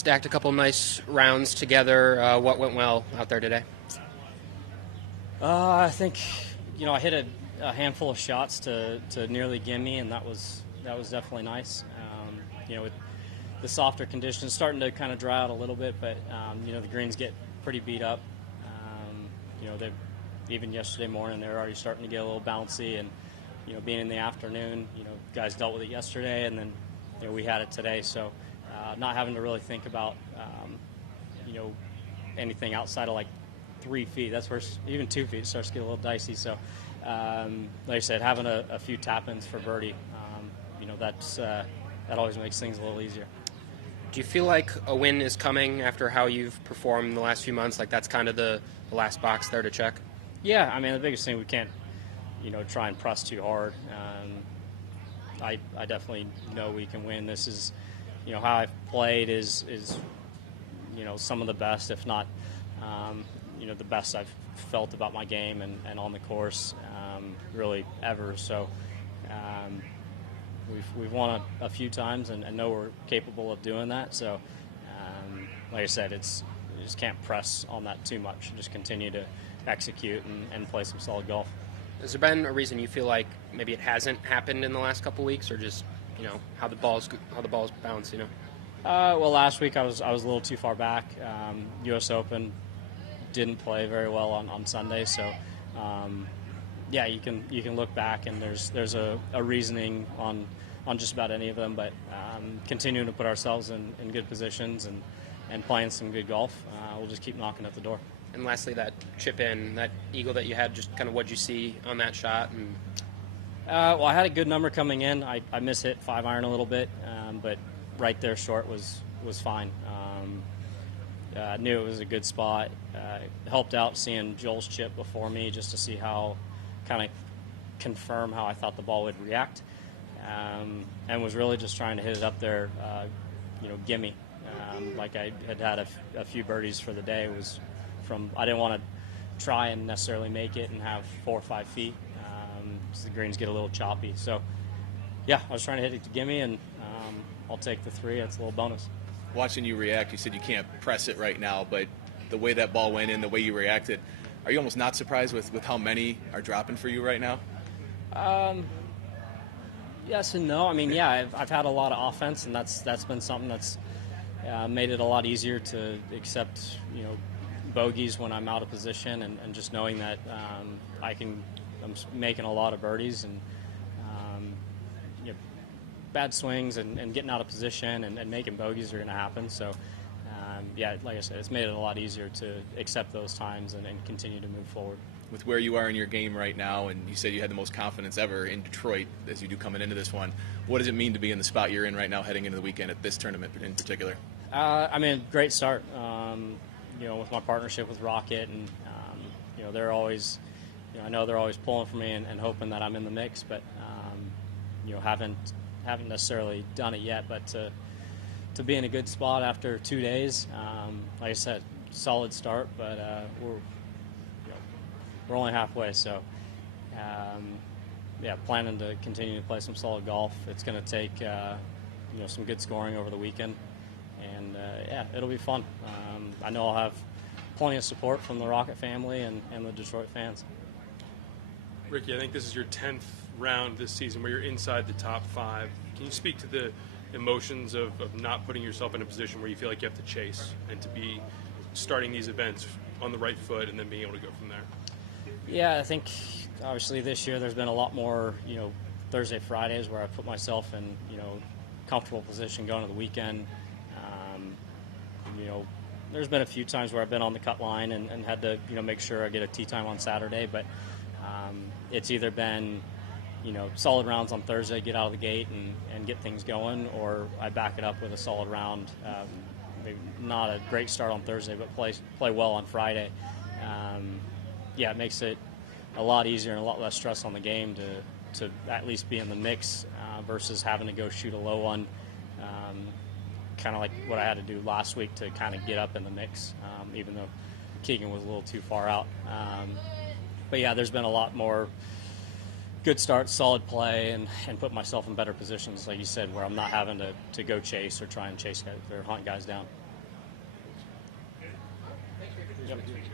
stacked a couple nice rounds together. What went well out there today? I think, I hit a handful of shots to nearly gimme, and that was definitely nice. With the softer conditions starting to kind of dry out a little bit, but the greens get pretty beat up. They even yesterday morning they're already starting to get a little bouncy, and being in the afternoon, guys dealt with it yesterday, and then we had it today. So not having to really think about anything outside of like 3 feet. That's where even 2 feet starts to get a little dicey. So like I said, having a few tap-ins for birdie, that always makes things a little easier. Do you feel like a win is coming after how you've performed the last few months? Like that's kind of the last box there to check? Yeah, I mean, the biggest thing, we can't, try and press too hard. I definitely know we can win. This is, how I've played is some of the best, if not, the best I've felt about my game and on the course, really ever. So we've won a few times and know we're capable of doing that. So like I said, you just can't press on that too much. Just continue to execute and play some solid golf. Has there been a reason you feel like maybe it hasn't happened in the last couple of weeks, or just how the balls bounce? Well, last week I was a little too far back. U.S. Open didn't play very well on Sunday, so yeah, you can look back and there's a reasoning on just about any of them, but continuing to put ourselves in good positions and playing some good golf, we'll just keep knocking at the door. And lastly, that chip in, that eagle that you had, just kind of what'd you see on that shot? And well, I had a good number coming in. I mishit 5-iron a little bit, but right there short was fine. I knew it was a good spot. It helped out seeing Joel's chip before me just to see how, kind of confirm how I thought the ball would react, and was really just trying to hit it up there, gimme. Like I had a few birdies for the day. It was I didn't want to try and necessarily make it and have 4 or 5 feet, because the greens get a little choppy. So yeah, I was trying to hit it to gimme, and I'll take the 3. That's a little bonus. Watching you react, you said you can't press it right now, but the way that ball went in, the way you reacted, are you almost not surprised with how many are dropping for you right now? Yes and no. I mean, yeah, I've had a lot of offense, and that's been something that's made it a lot easier to accept, bogeys when I'm out of position, and just knowing that I'm making a lot of birdies, and bad swings and getting out of position and making bogeys are going to happen. So yeah, like I said, it's made it a lot easier to accept those times and continue to move forward. With where you are in your game right now, and you said you had the most confidence ever in Detroit as you do coming into this one, what does it mean to be in the spot you're in right now heading into the weekend at this tournament in particular? I mean, great start. With my partnership with Rocket, and they're always, I know they're always pulling for me and hoping that I'm in the mix, but haven't necessarily done it yet. But to be in a good spot after 2 days, like I said, solid start, but we're only halfway, so yeah, planning to continue to play some solid golf. It's going to take some good scoring over the weekend, and yeah, it'll be fun. I know I'll have plenty of support from the Rocket family and the Detroit fans. Rickie, I think this is your 10th round this season where you're inside the top 5. Can you speak to the emotions of not putting yourself in a position where you feel like you have to chase, and to be starting these events on the right foot and then being able to go from there? Yeah, I think obviously this year there's been a lot more, Thursday, Fridays where I put myself in, comfortable position going to the weekend. There's been a few times where I've been on the cut line and had to, make sure I get a tee time on Saturday, but it's either been, solid rounds on Thursday, get out of the gate and get things going, or I back it up with a solid round. Maybe not a great start on Thursday, but play well on Friday. Yeah, it makes it a lot easier and a lot less stress on the game to at least be in the mix versus having to go shoot a low one, kind of like what I had to do last week to kind of get up in the mix, even though Keegan was a little too far out. But yeah, there's been a lot more good starts, solid play, and put myself in better positions, like you said, where I'm not having to go chase or try and chase guys or hunt guys down. Thanks.